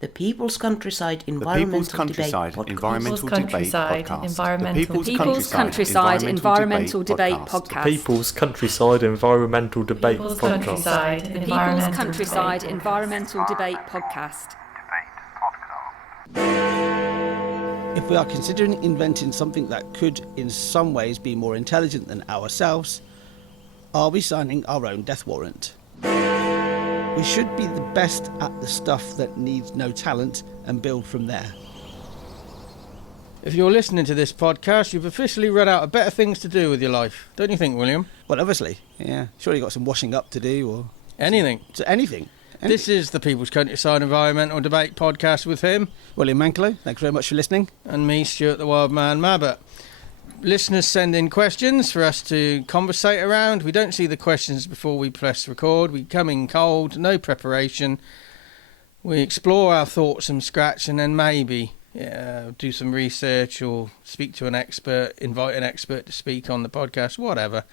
The People's Countryside The Environmental People's Countryside Debate Environmental Podcast. Debate Podcast. The People's Countryside Environmental Debate Podcast. People's Countryside Environmental Debate People's Podcast. People's Countryside Environmental Debate Podcast. If we are considering inventing something that could in some ways be more intelligent than ourselves, are we signing our own death warrant? We should be the best at the stuff that needs no talent and build from there. If you're listening to this podcast, you've officially run out of better things to do with your life. Don't you think, William? Well, obviously, yeah. Sure, you got some washing up to do or Anything. anything. This is the People's Countryside Environmental Debate Podcast with him. William Mankelow, thanks very much for listening. And me, Stuart The Wildman Mabbutt. Listeners send in questions for us to conversate around. We don't see the questions before we press record. We come in cold, no preparation. We explore our thoughts from scratch and then maybe do some research or speak to an expert, invite an expert to speak on the podcast, whatever.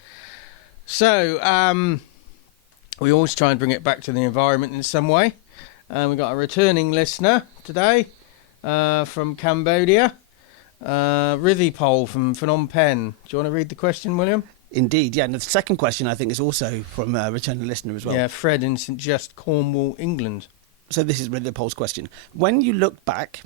So, we always try and bring it back to the environment in some way. We've got a returning listener today from Cambodia. Rithipol from Phnom Penh. Do you want to read the question, William? Indeed, yeah. And the second question, I think, is also from a returning listener as well. Yeah, Fred in St Just, Cornwall, England. So this is Rithipol's question. When you look back,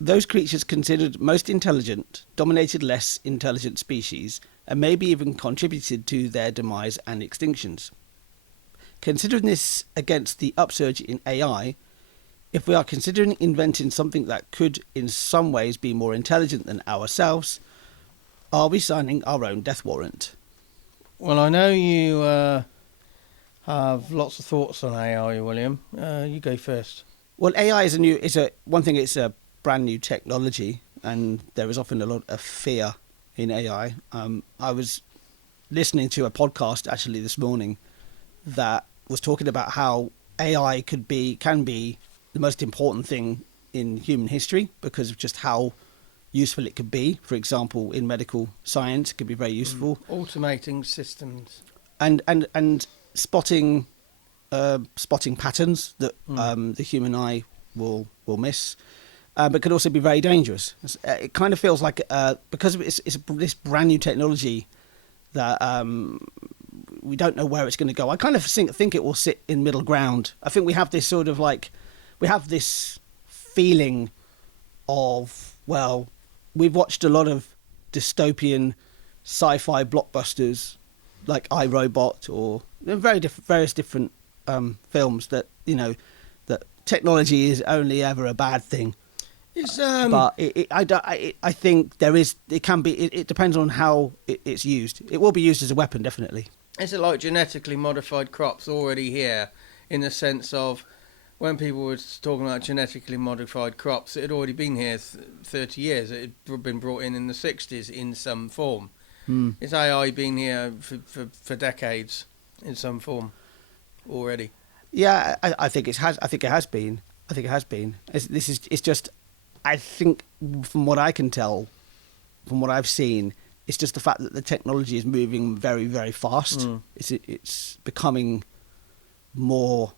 those creatures considered most intelligent dominated less intelligent species and maybe even contributed to their demise and extinctions. Considering this against the upsurge in AI, if we are considering inventing something that could in some ways be more intelligent than ourselves, are we signing our own death warrant? Well, I know you have lots of thoughts on AI, William. You go first. Well, AI is it's a brand new technology, and there is often a lot of fear in AI. I was listening to a podcast actually this morning that was talking about how AI can be the most important thing in human history because of just how useful it could be. For example, in medical science, it could be very useful. Automating systems. And spotting patterns that the human eye will miss, but could also be very dangerous. It kind of feels like because it's this brand new technology that we don't know where it's going to go. I kind of think it will sit in middle ground. I think we have this sort of we have this feeling of, well, we've watched a lot of dystopian sci-fi blockbusters like iRobot or various different films that, that technology is only ever a bad thing. But I think it depends on how it's used. It will be used as a weapon, definitely. Is it like genetically modified crops already here in the sense of when people were talking about genetically modified crops, it had already been here 30 years. It had been brought in the 60s in some form. It's AI been here for decades in some form already. Yeah, I think it has been. I think from what I can tell, from what I've seen, it's just the fact that the technology is moving very, very fast. It's becoming more.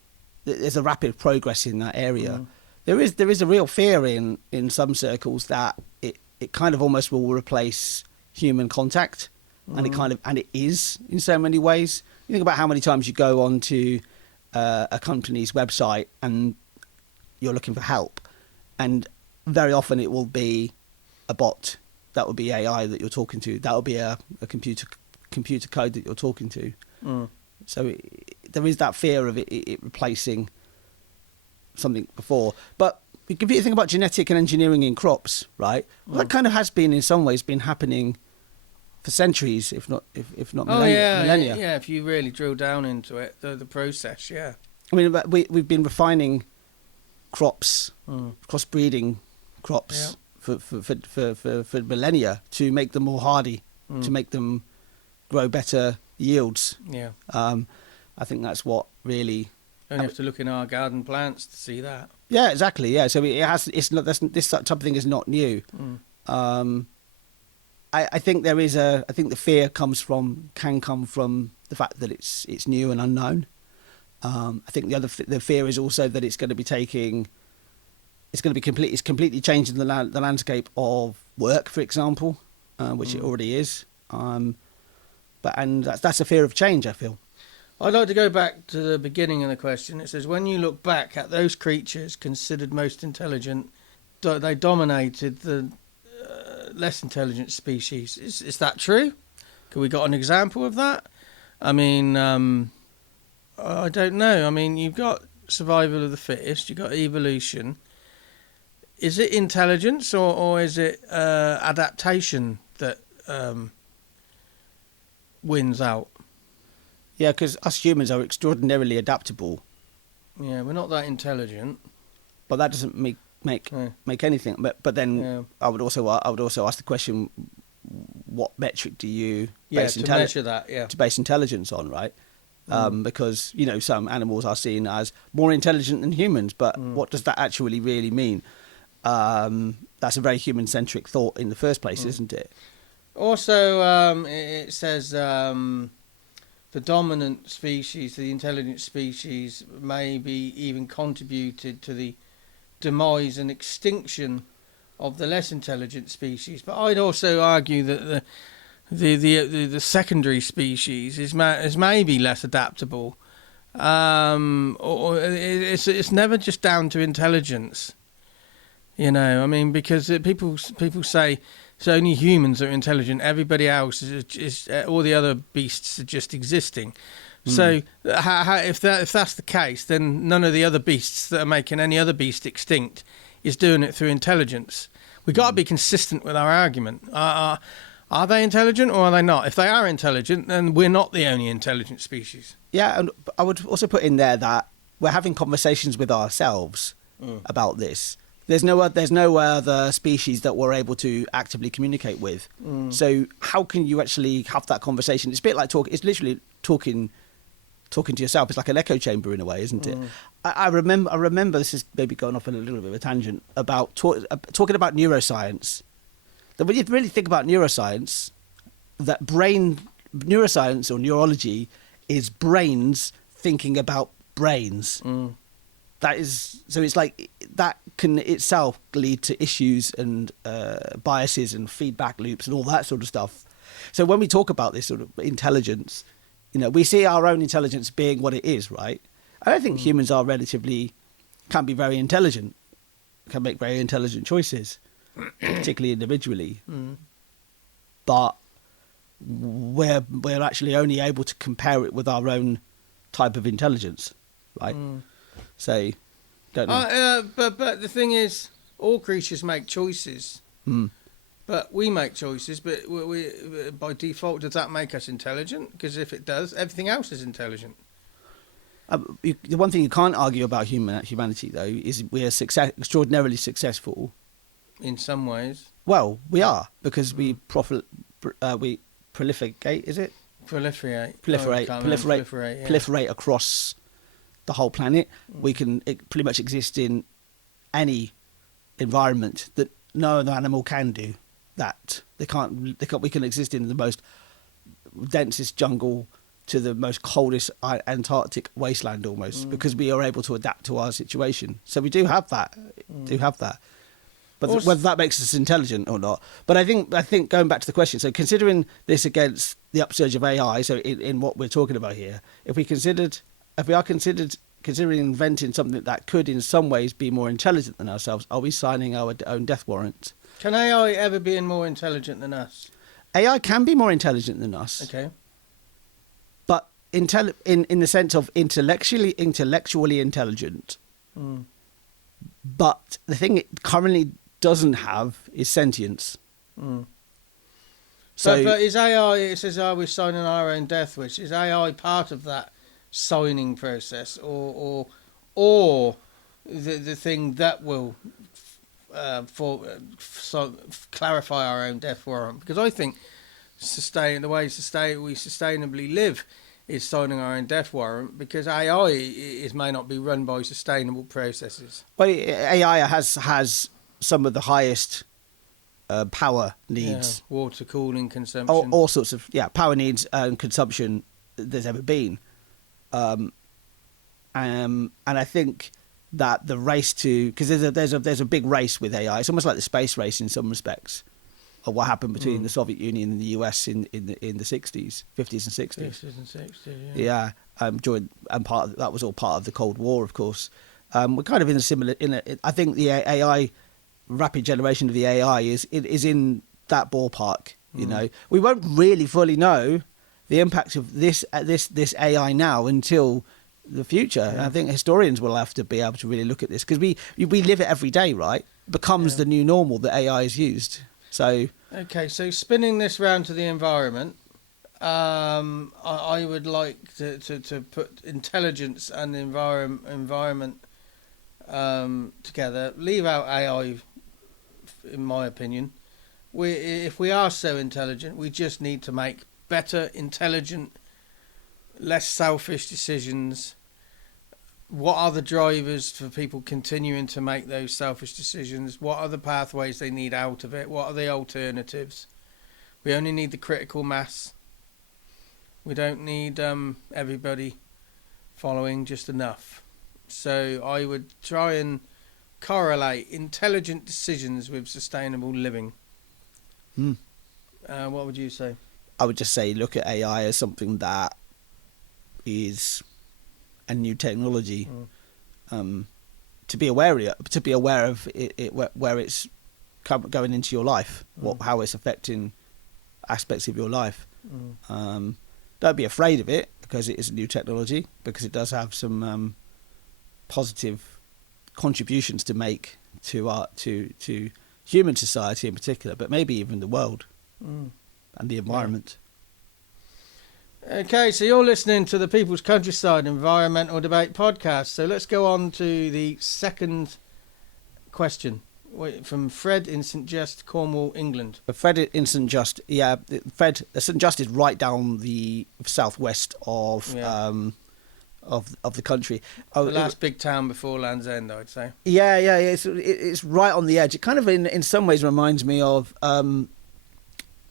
There's a rapid progress in that area. There is a real fear in some circles that it kind of almost will replace human contact, and it is in so many ways. You think about how many times you go onto a company's website and you're looking for help, and very often it will be a bot. That will be AI that you're talking to. That will be a computer code that you're talking to. So there is that fear of it replacing something before. But if you think about genetic and engineering in crops, right? Well, that kind of has been in some ways been happening for centuries, if not millennia. Yeah, if you really drill down into it, the process, yeah. I mean, we've been refining crops, crossbreeding crops for millennia to make them more hardy, to make them grow better yields. Yeah. I think that's what really. Only have to look in our garden plants to see that. Yeah, exactly. Yeah, so it has. It's not. This type of thing is not new. I think there is I think the fear can come from the fact that it's new and unknown. I think the fear is also that it's going to be taking it's going to be completely changing the landscape of work, for example, which it already is. And that's a fear of change, I feel. I'd like to go back to the beginning of the question. It says, when you look back at those creatures considered most intelligent, they dominated the less intelligent species. Is that true? Have we got an example of that? I mean, I don't know. I mean, you've got survival of the fittest, you've got evolution. Is it intelligence or is it adaptation that wins out? Yeah, because us humans are extraordinarily adaptable. Yeah, we're not that intelligent. But that doesn't make anything. But then I would also ask the question: what metric do you base measure that? Yeah, to base intelligence on, right? Because some animals are seen as more intelligent than humans, but what does that actually really mean? That's a very human-centric thought in the first place, isn't it? Also, it says the dominant species, the intelligent species, maybe even contributed to the demise and extinction of the less intelligent species. But I'd also argue that the secondary species is maybe less adaptable, or it's never just down to intelligence. I mean, because people say it's only humans that are intelligent. Everybody else is all the other beasts are just existing. So if that's the case, then none of the other beasts that are making any other beast extinct is doing it through intelligence. We've got to be consistent with our argument. Are they intelligent or are they not? If they are intelligent, then we're not the only intelligent species. Yeah, and I would also put in there that we're having conversations with ourselves about this. There's no other species that we're able to actively communicate with. So how can you actually have that conversation? It's a bit like it's literally talking to yourself. It's like an echo chamber in a way, isn't it? I remember this is maybe going off on a little bit of a tangent about talking about neuroscience. That when you really think about neuroscience, that neuroscience or neurology is brains thinking about brains. That is, so it's like that can itself lead to issues and biases and feedback loops and all that sort of stuff. So when we talk about this sort of intelligence, we see our own intelligence being what it is, right? I don't think humans can be very intelligent, can make very intelligent choices, particularly individually. But we're actually only able to compare it with our own type of intelligence, right? So, don't know. But the thing is, all creatures make choices. But we make choices, but we by default, does that make us intelligent? Because if it does, everything else is intelligent. The one thing you can't argue about humanity, though, is we are extraordinarily successful. In some ways. Well, we are, because we proliferate, is it? Proliferate across the whole planet. We can pretty much exist in any environment that no other animal can do. We can exist in the most densest jungle to the most coldest Antarctic wasteland almost, because we are able to adapt to our situation. So we do have that. But whether that makes us intelligent or not. But I think going back to the question, so considering this against the upsurge of AI, so in what we're talking about here, if we are considering inventing something that could in some ways be more intelligent than ourselves, are we signing our own death warrant? Can AI ever be more intelligent than us? AI can be more intelligent than us. Okay. But in the sense of intellectually intelligent. But the thing it currently doesn't have is sentience. So, but is AI? It says, "Are we signing our own death wish?" Is AI part of that signing process, or the thing that will clarify our own death warrant? Because I think the way we sustainably live is signing our own death warrant, because AI may not be run by sustainable processes. Well, AI has some of the highest power needs. Yeah, water, cooling, consumption. All sorts of power needs and consumption there's ever been. And I think that the race to, because there's a big race with AI. It's almost like the space race in some respects, of what happened between the Soviet Union and the US in the 60s, 50s and 60s. 50s and 60s, Yeah, that was all part of the Cold War, of course. We're kind of in a similar. I think the AI, rapid generation of the AI is in that ballpark. You know, we won't really fully know the impact of this AI now until the future. And I think historians will have to be able to really look at this, because we live it every day, right? It becomes the new normal that AI is used. So so spinning this round to the environment, I would like to put intelligence and environment together. Leave out AI, in my opinion. If we are so intelligent, we just need to make better, intelligent, less selfish decisions. What are the drivers for people continuing to make those selfish decisions? What are the pathways they need out of it? What are the alternatives? We only need the critical mass. We don't need everybody following just enough. So I would try and correlate intelligent decisions with sustainable living. What would you say? I would just say look at AI as something that is a new technology. To be aware of it where it's going into your life, how it's affecting aspects of your life. Don't be afraid of it, because it is a new technology, because it does have some positive contributions to make to human society in particular, but maybe even the world and the environment. Okay, so you're listening to the People's Countryside Environmental Debate Podcast. So let's go on to the second question from Fred in St Just, Cornwall, England. Fred in St Just, St Just is right down the southwest of the country. The last big town before Land's End, I'd say. Yeah. It's right on the edge. It kind of in some ways reminds me of one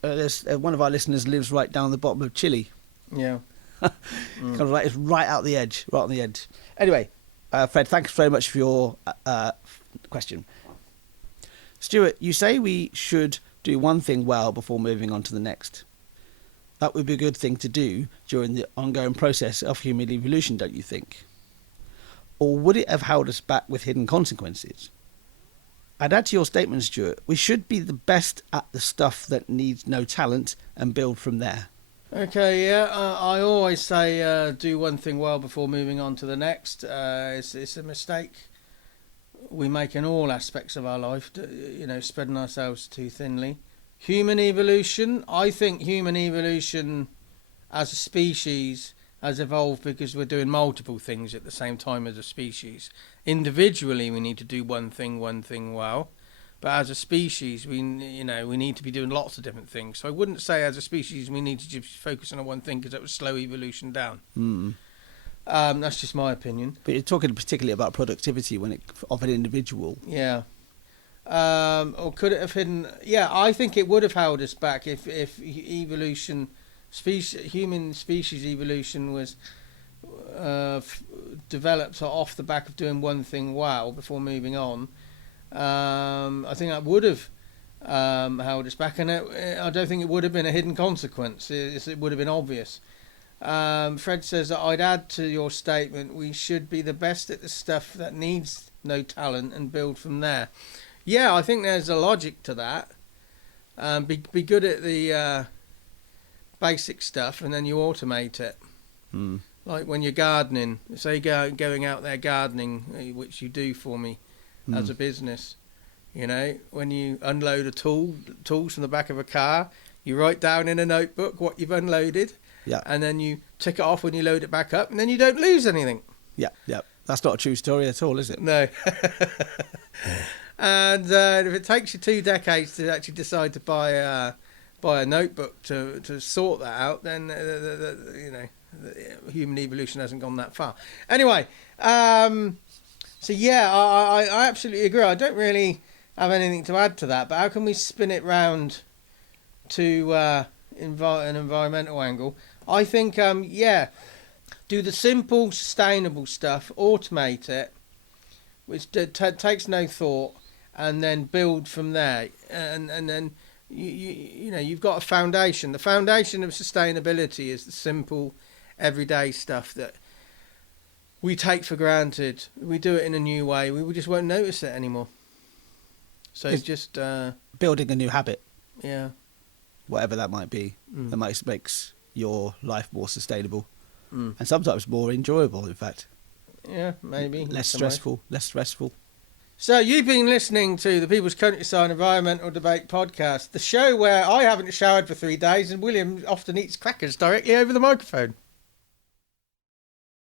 of our listeners lives right down the bottom of Chile. Yeah. Kind of like it's right out the edge, right on the edge. Anyway, Fred, thanks very much for your question. Stuart, you say we should do one thing well before moving on to the next. That would be a good thing to do during the ongoing process of human evolution, don't you think? Or would it have held us back with hidden consequences? I'd add to your statement, Stuart, we should be the best at the stuff that needs no talent and build from there. Okay, I always say do one thing well before moving on to the next. It's a mistake we make in all aspects of our life, spreading ourselves too thinly. Human evolution, I think human evolution as a species has evolved because we're doing multiple things at the same time as a species. Individually, we need to do one thing well. But as a species, we need to be doing lots of different things. So I wouldn't say as a species we need to just focus on one thing, because that would slow evolution down. That's just my opinion. But you're talking particularly about productivity of an individual. Yeah. Or could it have hidden? Yeah, I think it would have held us back if evolution, human species evolution was developed off the back of doing one thing well before moving on. I think that would have held us back, and I don't think it would have been a hidden consequence. It would have been obvious. Fred says that I'd add to your statement, we should be the best at the stuff that needs no talent and build from there. Yeah, I think there's a logic to that. Be good at the basic stuff, and then you automate it. Like when you're gardening, say going out there gardening, which you do for me as a business. When you unload tools from the back of a car, you write down in a notebook what you've unloaded. Yeah. And then you tick it off when you load it back up, and then you don't lose anything. Yeah. That's not a true story at all, is it? No. And if it takes you 2 decades to actually decide to buy a notebook to sort that out, then human evolution hasn't gone that far. Anyway, so yeah, I absolutely agree. I don't really have anything to add to that, but how can we spin it round to an environmental angle? I think, do the simple, sustainable stuff, automate it, which takes no thought, and then build from there. And then you know, you've got a foundation. The foundation of sustainability is the simple, everyday stuff that we take for granted. We do it in a new way. We just won't notice it anymore. So it's just building a new habit, yeah, whatever that might be, that makes your life more sustainable and sometimes more enjoyable. In fact, yeah, maybe less stressful. So you've been listening to the People's Countryside Environmental Debate podcast, the show where I haven't showered for 3 days and William often eats crackers directly over the microphone.